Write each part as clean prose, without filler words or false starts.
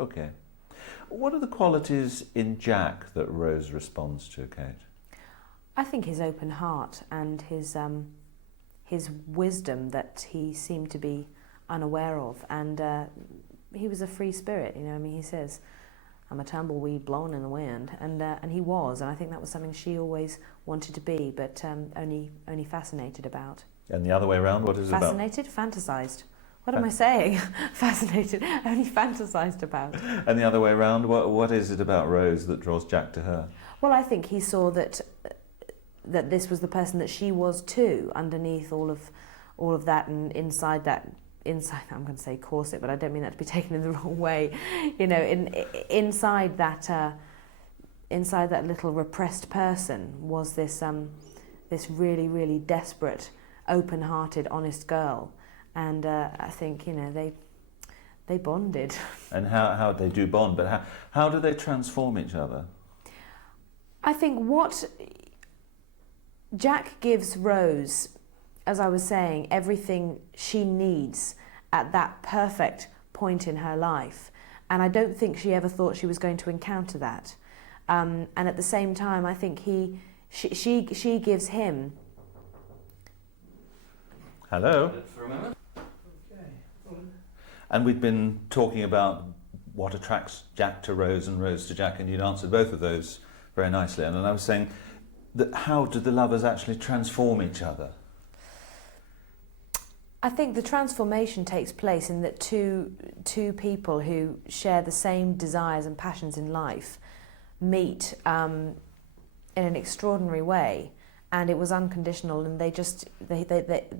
Okay. What are the qualities in Jack that Rose responds to, Kate? I think his open heart and his wisdom that he seemed to be unaware of, and he was a free spirit. You know, I mean, he says, "I'm a tumbleweed blowing in the wind," and he was, and I think that was something she always wanted to be, but only fascinated about. And the other way around, what is it about? Fascinated, fantasized. What am I saying? Fascinated, only fantasized about. And the other way around, what is it about Rose that draws Jack to her? Well, I think he saw that this was the person that she was too, underneath all of that, and inside I'm going to say corset, but I don't mean that to be taken in the wrong way. You know, inside that little repressed person was this really, really desperate, open-hearted, honest girl, and I think, you know, they bonded. And how they do bond, but how do they transform each other? I think what Jack gives Rose, as I was saying, everything she needs at that perfect point in her life, and I don't think she ever thought she was going to encounter that. And at the same time, I think she gives him. Hello. For a moment. Okay. And we've been talking about what attracts Jack to Rose and Rose to Jack, and you'd answered both of those very nicely. And I was saying that how do the lovers actually transform each other? I think the transformation takes place in that two people who share the same desires and passions in life meet in an extraordinary way, and it was unconditional, and they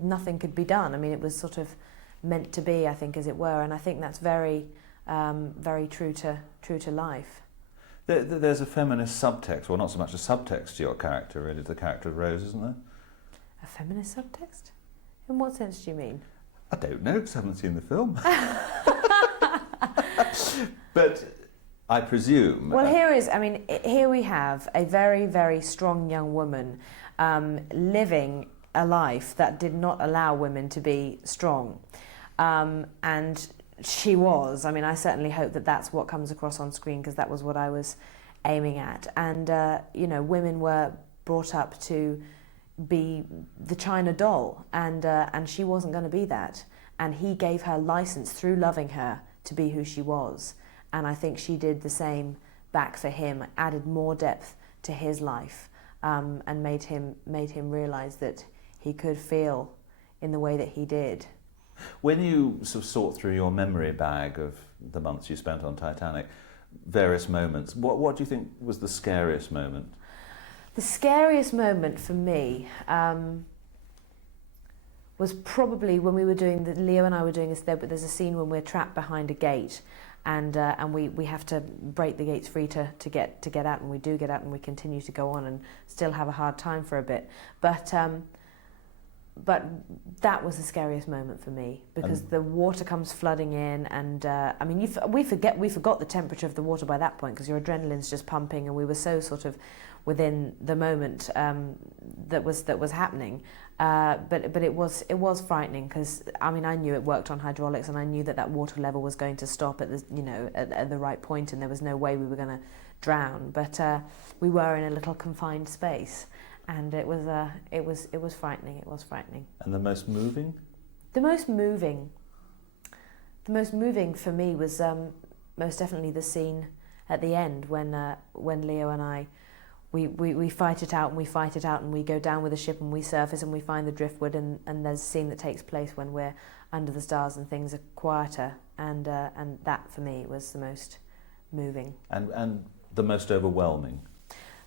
nothing could be done. I mean, it was sort of meant to be, I think, as it were, and I think that's very very true to life. There's a feminist subtext, well, not so much a subtext to your character, really, to the character of Rose, isn't there? A feminist subtext? In what sense do you mean? I don't know, because I haven't seen the film. But I presume... Well, here we have a very, very strong young woman living a life that did not allow women to be strong. And she was. I mean, I certainly hope that that's what comes across on screen, because that was what I was aiming at. And, you know, women were brought up to be the China doll, and she wasn't going to be that. And he gave her license through loving her to be who she was. And I think she did the same back for him, added more depth to his life, and made him realise that he could feel in the way that he did. When you sort of sort through your memory bag of the months you spent on Titanic, various moments, what do you think was the scariest moment? The scariest moment for me was probably when we were doing, Leo and I were doing this, there's a scene when we're trapped behind a gate, and we have to break the gates free to get out, and we do get out, and we continue to go on and still have a hard time for a bit. But that was the scariest moment for me, because the water comes flooding in, and I mean, we forgot the temperature of the water by that point, because your adrenaline's just pumping, and we were so sort of within the moment that was happening. But it was frightening, because I mean, I knew it worked on hydraulics, and I knew that water level was going to stop at the right point, and there was no way we were going to drown. But we were in a little confined space. And it was frightening. It was frightening. And the most moving? The most moving for me was most definitely the scene at the end when Leo and I we fight it out, and we go down with the ship, and we surface, and we find the driftwood, and there's a scene that takes place when we're under the stars and things are quieter, and that for me was the most moving. And the most overwhelming.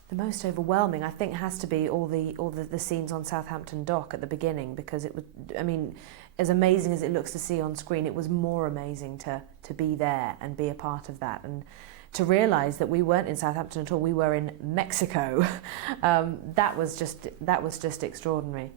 The most overwhelming, I think, has to be all the scenes on Southampton Dock at the beginning, because it was, I mean, as amazing as it looks to see on screen, it was more amazing to be there and be a part of that, and to realise that we weren't in Southampton at all, we were in Mexico. That was just extraordinary.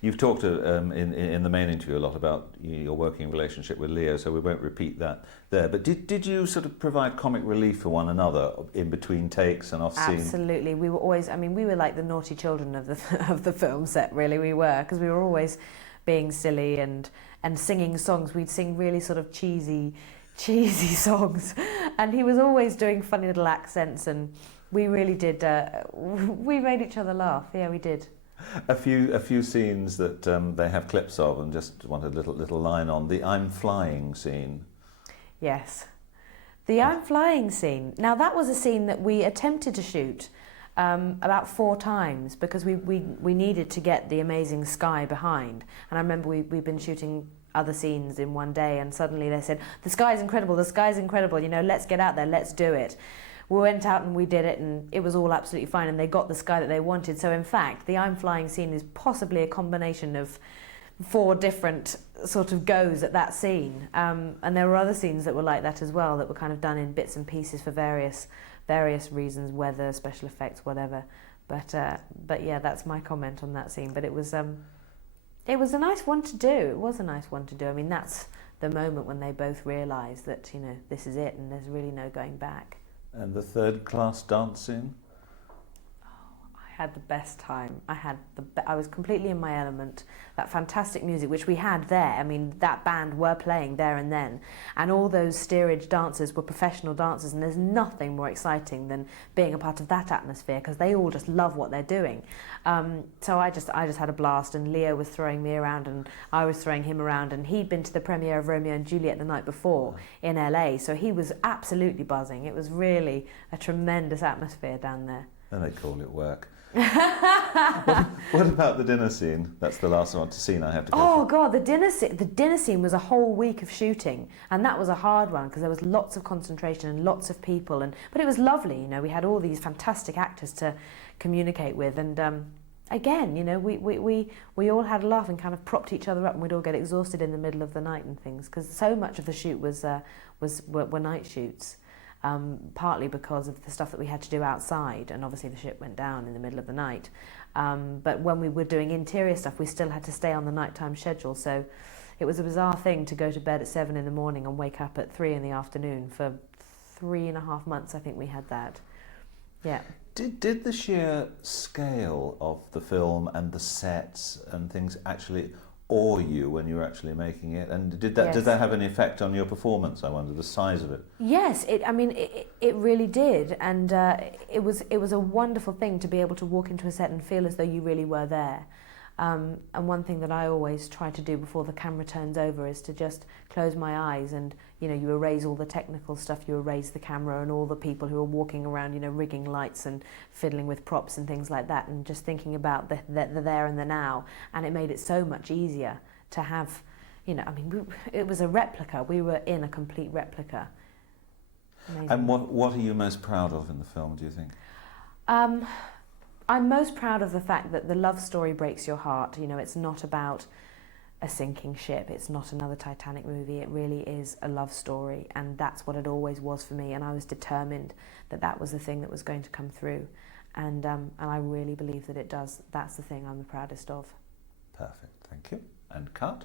You've talked in the main interview a lot about your working relationship with Leo, so we won't repeat that there. But did you sort of provide comic relief for one another in between takes and off scene? Absolutely. We were always, I mean, we were like the naughty children of the film set, really, we were, because we were always being silly and singing songs. We'd sing really sort of cheesy cheesy songs, and he was always doing funny little accents, and we really did. We made each other laugh. Yeah, we did. A few scenes that they have clips of, and just wanted a little line on the "I'm flying" scene. Yes, the "I'm flying" scene. Now that was a scene that we attempted to shoot about 4 times because we needed to get the amazing sky behind. And I remember we'd been shooting other scenes in one day, and suddenly they said, "The sky's incredible, the sky's incredible, you know, let's get out there, let's do it." We went out and we did it, and it was all absolutely fine, and they got the sky that they wanted. So in fact, the "I'm flying" scene is possibly a combination of 4 different sort of goes at that scene. And there were other scenes that were like that as well, that were kind of done in bits and pieces for various reasons, weather, special effects, whatever. But yeah, that's my comment on that scene. But it was a nice one to do. It was a nice one to do. I mean, that's the moment when they both realise that, you know, this is it and there's really no going back. And the third-class dance scene? I had the best time. I was completely in my element. That fantastic music, which we had there. I mean, that band were playing there and then. And all those steerage dancers were professional dancers, and there's nothing more exciting than being a part of that atmosphere, because they all just love what they're doing. So I just had a blast, and Leo was throwing me around and I was throwing him around, and he'd been to the premiere of Romeo and Juliet the night before in LA, so he was absolutely buzzing. It was really a tremendous atmosphere down there. And they call it work. What about the dinner scene? That's the last scene I have to go Oh through. God, the dinner scene was a whole week of shooting, and that was a hard one because there was lots of concentration and lots of people, but it was lovely. You know, we had all these fantastic actors to communicate with, and again, you know, we all had a laugh and kind of propped each other up, and we'd all get exhausted in the middle of the night and things, because so much of the shoot were night shoots. Partly because of the stuff that we had to do outside, and obviously the ship went down in the middle of the night. But when we were doing interior stuff, we still had to stay on the nighttime schedule, so it was a bizarre thing to go to bed at 7 in the morning and wake up at 3 in the afternoon. For 3.5 months, I think we had that. Yeah. Did the sheer scale of the film and the sets and things actually awe you when you were actually making it? And did that have any effect on your performance, I wonder, the size of it? Yes, it really did, and it was a wonderful thing to be able to walk into a set and feel as though you really were there. And one thing that I always try to do before the camera turns over is to just close my eyes, and you know, you erase all the technical stuff, you erase the camera and all the people who are walking around, you know, rigging lights and fiddling with props and things like that, and just thinking about the there and the now. And it made it so much easier to have, you know, I mean, it was a replica. We were in a complete replica. Amazing. And what are you most proud of in the film, do you think? I'm most proud of the fact that the love story breaks your heart. You know, it's not about a sinking ship. It's not another Titanic movie. It really is a love story, and that's what it always was for me. And I was determined that that was the thing that was going to come through, and I really believe that it does. That's the thing I'm the proudest of. Perfect, thank you. And cut.